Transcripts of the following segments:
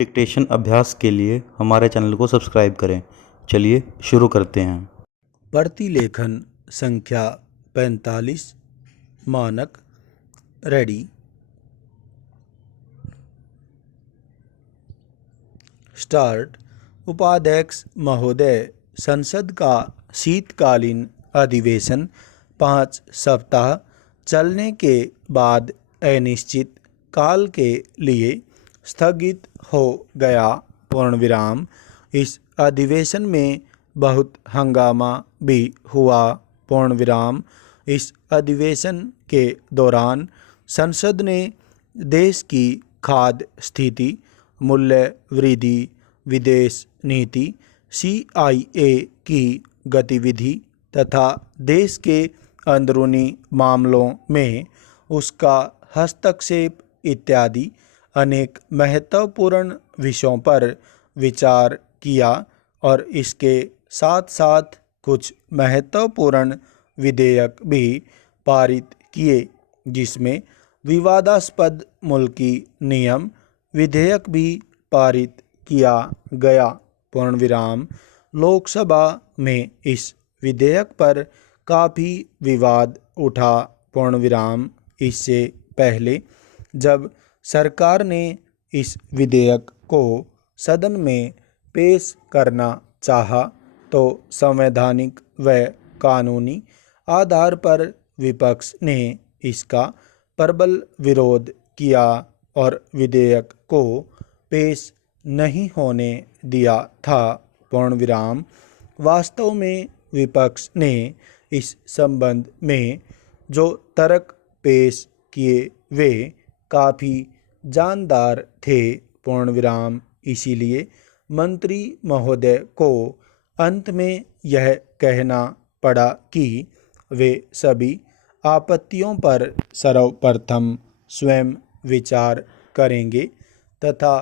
Dictation अभ्यास के लिए हमारे चैनल को सब्सक्राइब करें। चलिए शुरू करते हैं। प्रतिलेखन संख्या 45 मानक रेडी। स्टार्ट। उपाध्यक्ष महोदय, संसद का शीतकालीन अधिवेशन 5 सप्ताह चलने के बाद अनिश्चित काल के लिए स्थगित हो गया। पूर्णविराम। इस अधिवेशन में बहुत हंगामा भी हुआ। पूर्णविराम। इस अधिवेशन के दौरान संसद ने देश की खाद्य स्थिति, मूल्य वृद्धि, विदेश नीति, CIA की गतिविधि तथा देश के अंदरूनी मामलों में उसका हस्तक्षेप इत्यादि अनेक महत्वपूर्ण विषयों पर विचार किया और इसके साथ साथ कुछ महत्वपूर्ण विधेयक भी पारित किए, जिसमें विवादास्पद मुल्की नियम विधेयक भी पारित किया गया। पूर्णविराम। लोकसभा में इस विधेयक पर काफ़ी विवाद उठा। पूर्णविराम। इससे पहले जब सरकार ने इस विधेयक को सदन में पेश करना चाहा तो संवैधानिक व कानूनी आधार पर विपक्ष ने इसका प्रबल विरोध किया और विधेयक को पेश नहीं होने दिया था। पूर्णविराम। वास्तव में विपक्ष ने इस संबंध में जो तर्क पेश किए वे काफ़ी जानदार थे। पूर्णविराम। इसीलिए मंत्री महोदय को अंत में यह कहना पड़ा कि वे सभी आपत्तियों पर सर्वप्रथम स्वयं विचार करेंगे तथा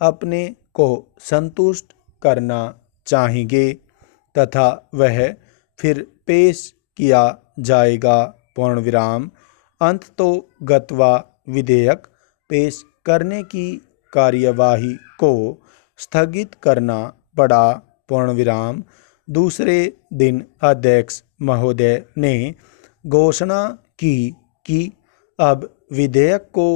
अपने को संतुष्ट करना चाहेंगे तथा वह फिर पेश किया जाएगा। पूर्णविराम। अंततोगत्वा विधेयक पेश करने की कार्यवाही को स्थगित करना पड़ा। पूर्णविराम। दूसरे दिन अध्यक्ष महोदय ने घोषणा की कि अब विधेयक को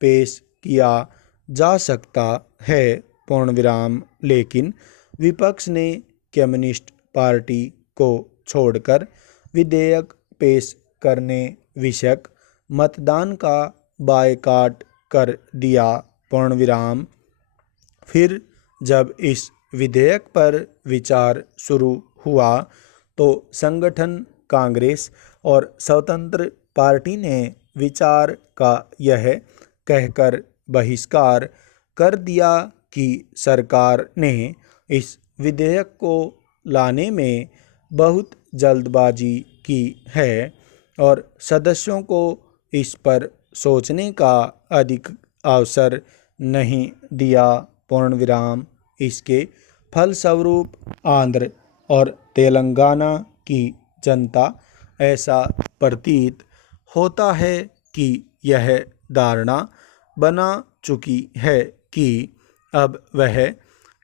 पेश किया जा सकता है। पूर्णविराम। लेकिन विपक्ष ने कम्युनिस्ट पार्टी को छोड़कर विधेयक पेश करने विषयक मतदान का बायकॉट कर दिया। पूर्णविराम। फिर जब इस विधेयक पर विचार शुरू हुआ तो संगठन कांग्रेस और स्वतंत्र पार्टी ने विचार का यह कहकर बहिष्कार कर दिया कि सरकार ने इस विधेयक को लाने में बहुत जल्दबाजी की है और सदस्यों को इस पर सोचने का अधिक अवसर नहीं दिया। पूर्णविराम। इसके फलस्वरूप आंध्र और तेलंगाना की जनता ऐसा प्रतीत होता है कि यह धारणा बना चुकी है कि अब वह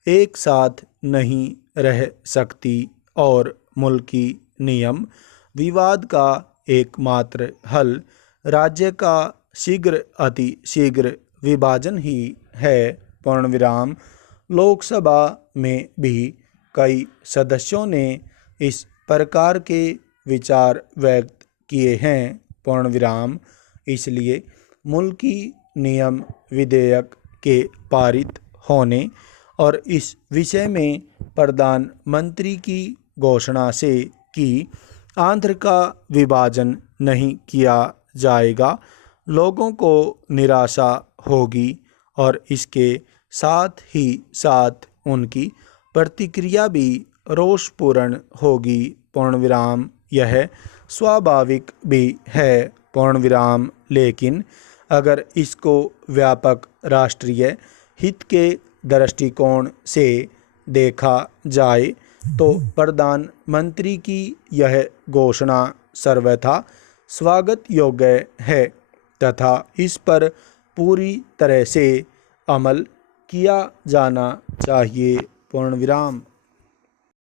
एक साथ नहीं रह सकती और मुल्की नियम विवाद का एकमात्र हल राज्य का अतिशीघ्र विभाजन ही है। पूर्णविराम। लोकसभा में भी कई सदस्यों ने इस प्रकार के विचार व्यक्त किए हैं। पूर्णविराम। इसलिए मुल्की नियम विधेयक के पारित होने और इस विषय में प्रधानमंत्री की घोषणा से कि आंध्र का विभाजन नहीं किया जाएगा लोगों को निराशा होगी और इसके साथ ही साथ उनकी प्रतिक्रिया भी रोषपूर्ण होगी। पूर्णविराम। यह स्वाभाविक भी है। पूर्णविराम। लेकिन अगर इसको व्यापक राष्ट्रीय हित के दृष्टिकोण से देखा जाए तो प्रधानमंत्री की यह घोषणा सर्वथा स्वागत योग्य है तथा इस पर पूरी तरह से अमल किया जाना चाहिए। पूर्ण विराम।